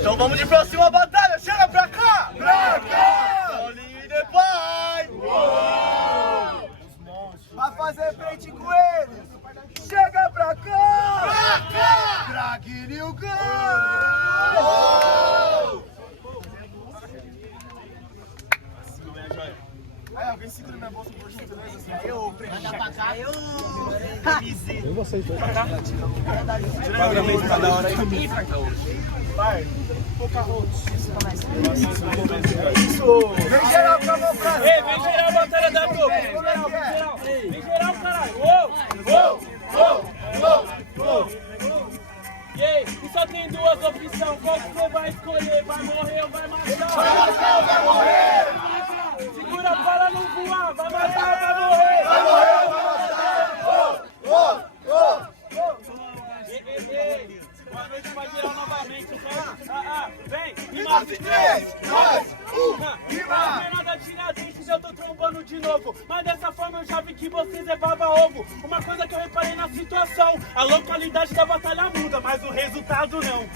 Então vamos de próxima batalha, chega pra cá! Pra cá! Dolinho e The Pai! Vai fazer frente com eles! Chega pra cá! Pra cá! Draguinho e o Gol! Aí, alguém segura minha bolsa por junto, né? Eu, manda pra cá, eu vocês dois. Pra cá. Pagamento tá da hora aí. Vai. Pouca rotos. Isso. Vem geral pra mão pra cima. Ei, vem geral a batalha da Globo. Vem geral, vem geral. Vem geral, caralho. E aí, e só tem duas opções. Qual que você vai escolher? Vai morrer ou vai matar? Vai matar ou vai morrer? Segura a bala, não voar. Vai matar ou vai morrer? Vai morrer ou vai matar? Boa noite pra geral novamente, certo? Vem! E 9, 3, 2, 1, Não é nada Tiradentes, eu tô trombando de novo. Mas dessa forma eu já vi que vocês é baba-ovo. Uma coisa que eu reparei na situação: a localidade da batalha muda, mas o resultado não.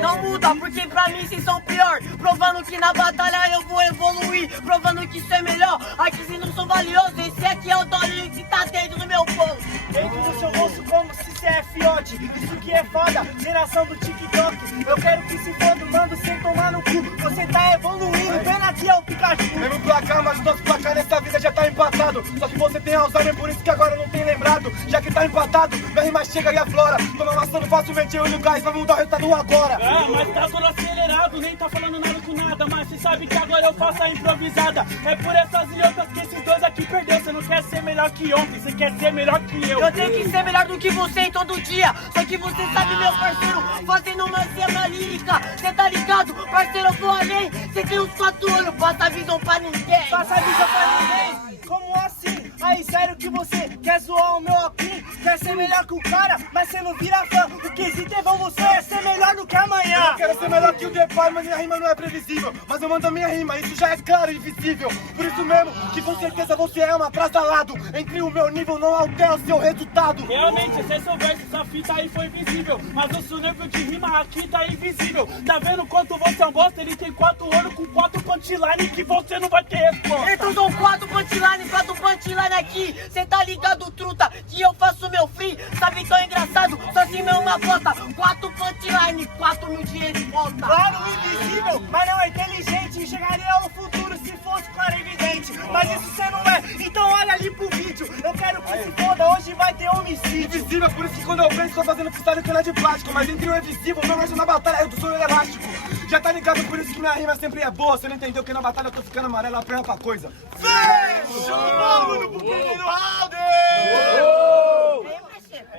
Não muda, porque pra mim vocês são pior. Provando que na batalha eu vou evoluir. Provando que isso é melhor, aqui vocês não são valiosos. Esse aqui é o Dolinho que tá dentro do meu bolso. Dentro do seu bolso como se cê é fiote. Isso que é foda, geração do TikTok. Eu quero que se foda, mando sem tomar no cu. Você tá evoluindo, pena que é o Pikachu. Mesmo placar, mas o nosso placar nessa vida já tá empatado. Só que você tem Alzheimer, por isso que agora não tem lembrado. Já que tá empatado, minha rima chega e aflora. Toma maçando facilmente eu e o gás, vai mudar o resultado agora. Mas tá todo acelerado, nem tá falando nada com nada. Mas cê sabe que agora eu faço a improvisada. É por essas e outras que esses dois aqui perdeu. Cê não quer ser melhor que ontem, cê quer ser melhor que eu. Eu tenho que ser melhor do que você em todo dia. Só que você sabe, meu parceiro, fazendo uma cena lírica. Cê tá ligado, parceiro, eu vou além. Cê tem uns 4 olhos, passa a visão pra ninguém. Passa a visão pra ninguém? Como assim? Aí, sério que você quer zoar o meu apim? Quer ser melhor que o cara, mas cê não vira fã. O quesito é bom, você é ser melhor do que amanhã. Eu quero ser melhor que o The Pai, mas minha rima não é previsível. Mas eu mando a minha rima, isso já é claro e visível. Por isso mesmo, que com certeza você é um atrasalado. Entre o meu nível não altera o seu resultado. Realmente, se esse verso, essa fita aí foi visível. Mas o seu nível de rima aqui tá invisível. Tá vendo quanto você é um bosta? Ele tem 4 olhos com 4 punchline que você não vai ter resposta. Então são 4 punchlines, 4 punchline aqui. Cê tá ligado, truta, que eu faço meu free. Sabe tão engraçado, só assim é uma bosta. 4 punchline, 4 mil de resposta. Claro, invisível, mas não é inteligente. Chegaria ao futuro se fosse claro e evidente. Mas isso você não é, então olha ali pro vídeo. Eu quero que se foda, hoje vai ter homicídio. Invisível, por isso que quando eu penso tô fazendo freestyle com de plástico. Mas entre o invisível, meu rancho na batalha é do sonho elástico. Já tá ligado, por isso que minha rima sempre é boa. Você não entendeu que na batalha eu tô ficando amarelo, apanha pra coisa. Fechou no buquê do round!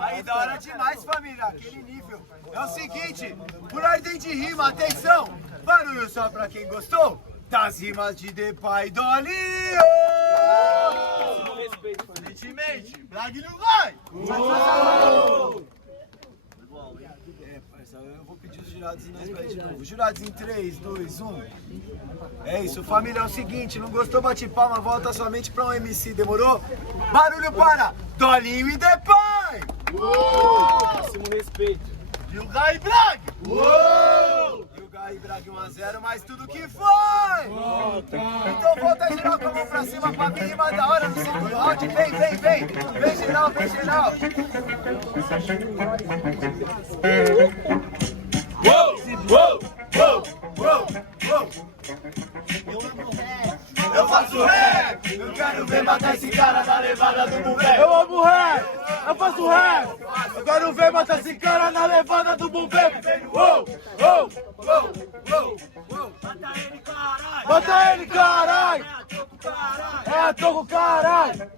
Aí, da hora demais, família, aquele nível. É o seguinte, por ordem de rima, atenção! Barulho só pra quem gostou das rimas de The Pai Dolinho! Gentilmente, Blag não vai! Eu vou pedir os jurados e nós vai de novo. Jurados em 3, 2, 1. É isso, família, é o seguinte, não gostou, bate palma, volta somente pra um MC, demorou? Barulho para Dolinho e The Pai! Máximo respeito. E o Gai Blag! E o Gai Blag 1-0, mas tudo que foi! Então volta geral com a mão pra cima pra vir rima da hora no segundo round. Vem, vem, vem! Vem geral, vem geral! Eu faço rap! Eu quero ver matar esse cara na levada do bumbé! Eu amo rap! Eu faço rap! Eu quero ver matar esse cara na levada do bumbé! Mata ele, caralho! Mata ele, caralho! É a toco, caralho!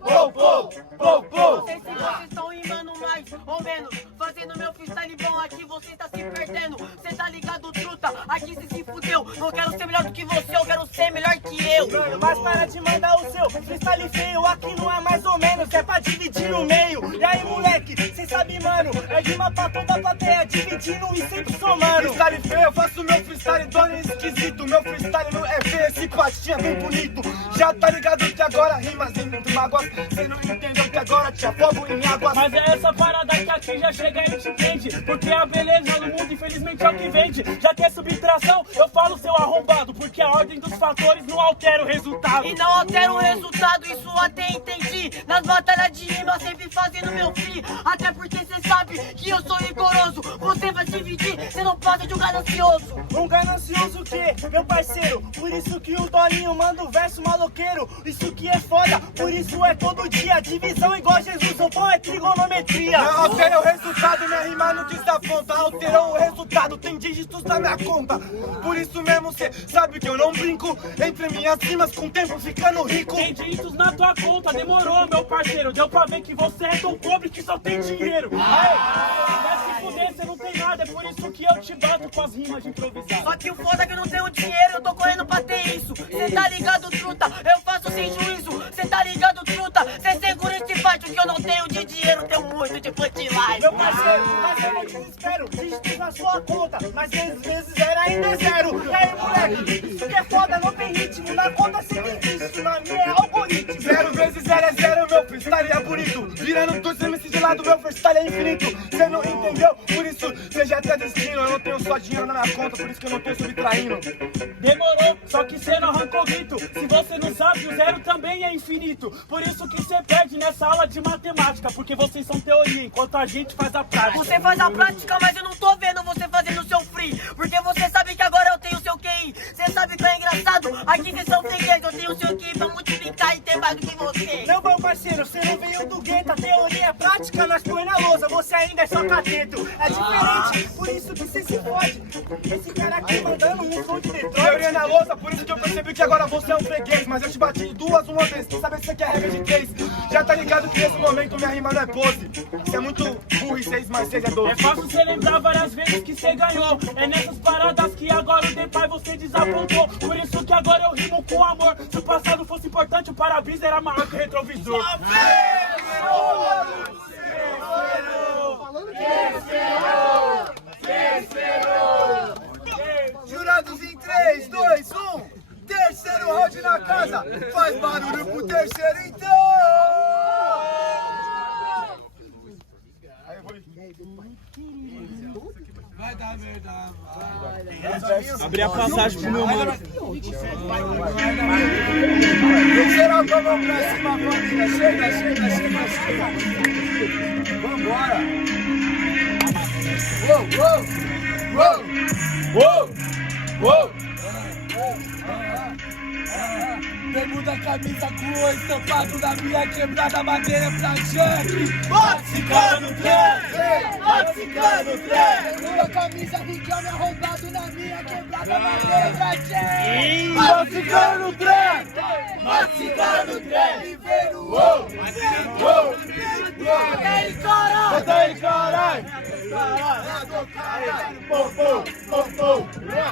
Não sei se vocês estão rimando mais ou menos. Fazendo meu freestyle bom aqui, você tá se perdendo. Cê tá ligado, truta? Aqui cê se fudeu. Não quero ser melhor do que você, eu quero ser melhor que eu. Mas para de mandar o seu freestyle feio. Aqui não é mais ou menos, é pra dividir no meio. E aí, moleque, cê sabe, mano, é rima pra toda a plateia, dividindo e sempre somando. Freestyle feio, eu faço meu freestyle dono esquisito. Meu freestyle não é feio, esse pastinha bem bonito. Já tá ligado que agora rimas em mágoas. Cê não entendeu que agora te afogo em águas. Mas é essa parada que aqui quem já chega a gente entende. Porque a beleza no mundo infelizmente é o que vende. Já que é subtração, eu falo seu arrombado. Porque a ordem dos fatores não altera o resultado. E não altera o resultado, isso até entendi. Nas batalhas de rima sempre fazendo meu free. Até porque cê sabe que eu sou rigoroso. Você vai se dividir, cê não pode de um ganancioso. Um ganancioso o quê, meu parceiro? Por isso que o Dolinho manda o verso maloqueiro. Isso que é foda, por isso é todo dia. Divisão igual Jesus, o bom é trigonometria. Não altera o resultado, minha rima não desaponta. Alterou o resultado, tem dígitos na minha conta. Por isso mesmo cê sabe que eu não brinco. Entre minhas rimas com o tempo ficando rico. Tem dígitos na tua conta, demorou, meu parceiro. Deu pra ver que você é tão pobre que só tem dinheiro. Vai se fuder, cê não tem nada. É por isso que eu te bato com as rimas de improvisar. Só que o foda é que eu não tenho dinheiro, eu tô correndo pra ter isso. Cê tá ligado, truta? Eu faço sem juízo. Cê tá ligado, truta? Cê segura este fight, o que eu não tenho de dinheiro, tenho muito de punchline. Meu parceiro, mas eu não desespero. Dígitos na sua conta, mas vezes era ainda é zero. E aí, moleque, isso que é foda, não tem ritmo. Na conta cê tem dígito, na minha é algoritmo. 0 vezes 0 é 0, meu freestyle é bonito. Virando todos os MCs de lado, meu freestyle é infinito. Cê não entendeu? Por isso, cê já tá destino. Eu não tenho só dinheiro na minha conta, por isso que eu não tô subtraindo. Demorou, só que cê não arrancou grito. Se você não sabe, o zero também é infinito. Por isso que cê perde nessa aula de matemática. Porque vocês são teoria, enquanto a gente faz a prática. Você faz a prática, mas eu não tô vendo você fazendo o seu free. Porque você sabe que agora eu tenho o seu QI. Você sabe que é engraçado, aqui vocês são freguês. Eu tenho o seu QI pra multiplicar e ter mais do que você. Não, meu parceiro, você não veio do gueto. A teoria é prática, nós põe na lousa. Você ainda é só cateto. É diferente, por isso que você se fode. Esse cara aqui mandando um som de Detroit. Teoria na lousa, por isso que eu percebi que agora você é um freguês. Mas eu te bati duas uma vez, quem sabe se você quer regra de 3. Já tá ligado que nesse momento minha rima não é pose. Você é muito burro e 6 mais 6 é 12. É fácil cê lembrar várias vezes que cê ganhou. É nessas paradas que agora o Depai você desapontou. Por isso que agora eu rimo com amor. Se o passado fosse importante, o para-brisa era maior que o retrovisor. Jurados em 3, 2, 1. Terceiro round na casa. Faz barulho pro terceiro então. Vai dar merda. Abrir a passagem pro meu mano. Geral com a mão pra cima, família. Chega, chega, chega, chega. Vambora. Uou. Bermuda, camisa com o estampado da minha quebrada, madeira pra Jack. Bate cara no trem, bate cara no trem. Bermuda, camisa, rigão arrombado na minha quebrada, madeira pra Jack. Bate cara no trem, bate cara no trem. Uou. Bota ele, caralho.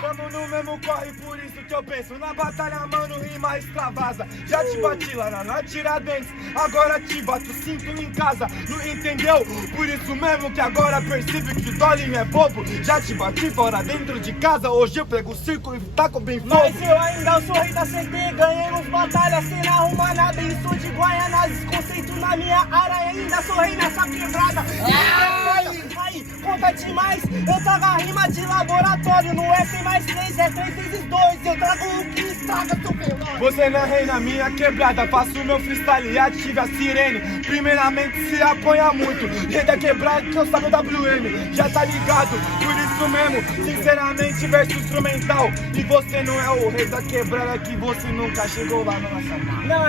Tamo no mesmo corre, por isso que eu penso. Na batalha, mano, rima extravasa. Já te bati lá na Tiradentes, agora te bato, sinto em casa. Não entendeu? Por isso mesmo que agora percebe que Dolinho é bobo. Já te bati fora, dentro de casa. Hoje eu pego o circo e taco bem fogo. Mas eu ainda sou rei da CT, ganhamos batalha sem arrumar nada. E sou de Guaianazes, conceito na minha área. E ainda sou rei nessa quebrada. Aí, conta demais, eu trago a rima de laboratório. Não é 3 mais 3, é 3 vezes 2. Eu trago o que estraga seu velório. Você não é rei na minha quebrada, faço meu freestyle e ative a sirene. Primeiramente se apanha muito, rei da quebrada que eu sabe o WM. Já tá ligado, por isso mesmo, sinceramente verso instrumental. E você não é o rei da quebrada que você nunca chegou lá no nacional. Não,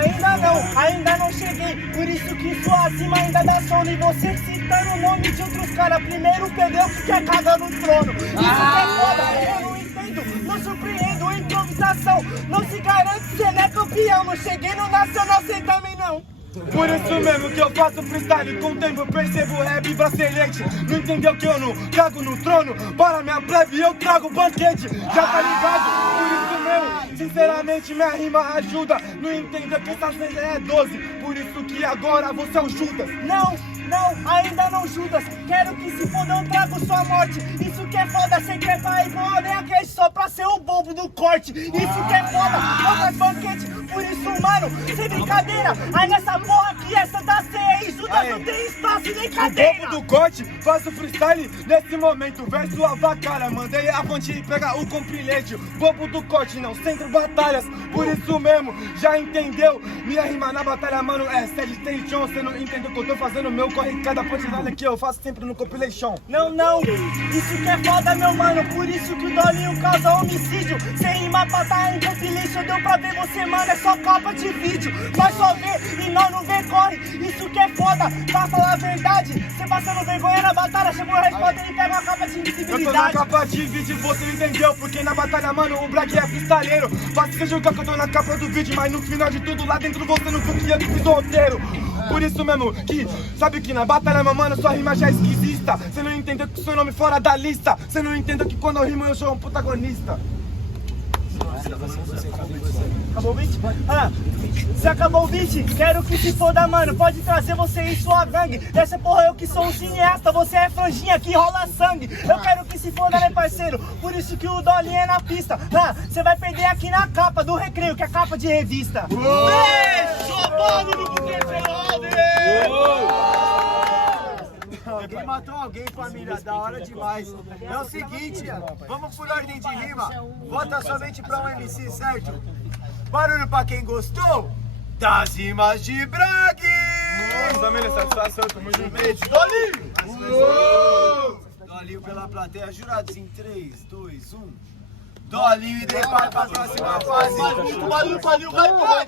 ainda não cheguei. Por isso que sua acima ainda dá sono. E você citando o nome de outros caras. Primeiro Pedro que quer cagar no trono. Isso que é foda, eu não entendo. Não surpreendo, improvisação. Não se garante, você não é campeão. Não cheguei no nacional, você também não. Por isso mesmo que eu faço freestyle, com o tempo eu percebo rap bracelete. Não entendeu que eu não cago no trono? Para minha plebe eu trago banquete. Já tá ligado? Por isso mesmo, sinceramente minha rima ajuda. Não entendeu que essa cena é 12. Por isso que agora você é o Judas. Não, Não, ainda não, Judas. Quero que se foda, eu trago sua morte. Isso que é foda, cê quer pra igual nem aquele só pra ser o bobo do corte. Isso que é foda, não faz banquete. Por isso, mano, sem brincadeira. Aí nessa porra aqui, essa da ceia, Judas não tem espaço nem cadeira. Bobo do corte, faço freestyle nesse momento. Verso avacalha, mandei a fonte pegar o compilete. Bobo do corte, não centro batalhas. Por isso mesmo, já entendeu? Minha rima na batalha, mano, é Seditation. Cê não entendeu que eu tô fazendo meu corre. Cada punchline que eu faço sempre no compilation. Não, isso que é foda, meu mano. Por isso que o Dolinho causa homicídio. Sem rima pra tá em compilation. Deu pra ver você, mano, é só capa de vídeo. Nós só vê e nós não vê corre. Isso que é foda, pra falar a verdade. Cê passando vergonha na batalha, chamou a resposta e pega a capa de invisibilidade. Eu tô na capa de vídeo, você entendeu? Porque na batalha, mano, o Black é freestyleiro. Fácil você julgar que eu tô na capa do vídeo, mas no final de tudo, lá dentro você não viu que eu fiz o roteiro. Por isso mesmo, que sabe que na batalha, meu mano, sua rima já é esquisita. Você não entendeu que o seu nome fora da lista. Você não entendeu que quando eu rimo eu sou um protagonista. Acabou o beat? Se acabou o beat, quero que se foda, mano. Pode trazer você e sua gangue. Dessa porra eu que sou um cineasta, você é franjinha que rola sangue. Eu quero que se foda, né, parceiro? Por isso que o Dolinho é na pista. Você vai perder aqui na capa do Recreio, que é capa de revista. Fechou, mano, no Alguém matou alguém, família, da hora demais. É o seguinte, vamos por ordem de rima. Vota somente pra um MC, certo? Barulho pra quem gostou das rimas de Bragg. Família, satisfação, tamo junto. Dolinho! Dolinho pela plateia, jurados em 3, 2, 1. Dolinho e depara pra próxima fase. Muito barulho, vai,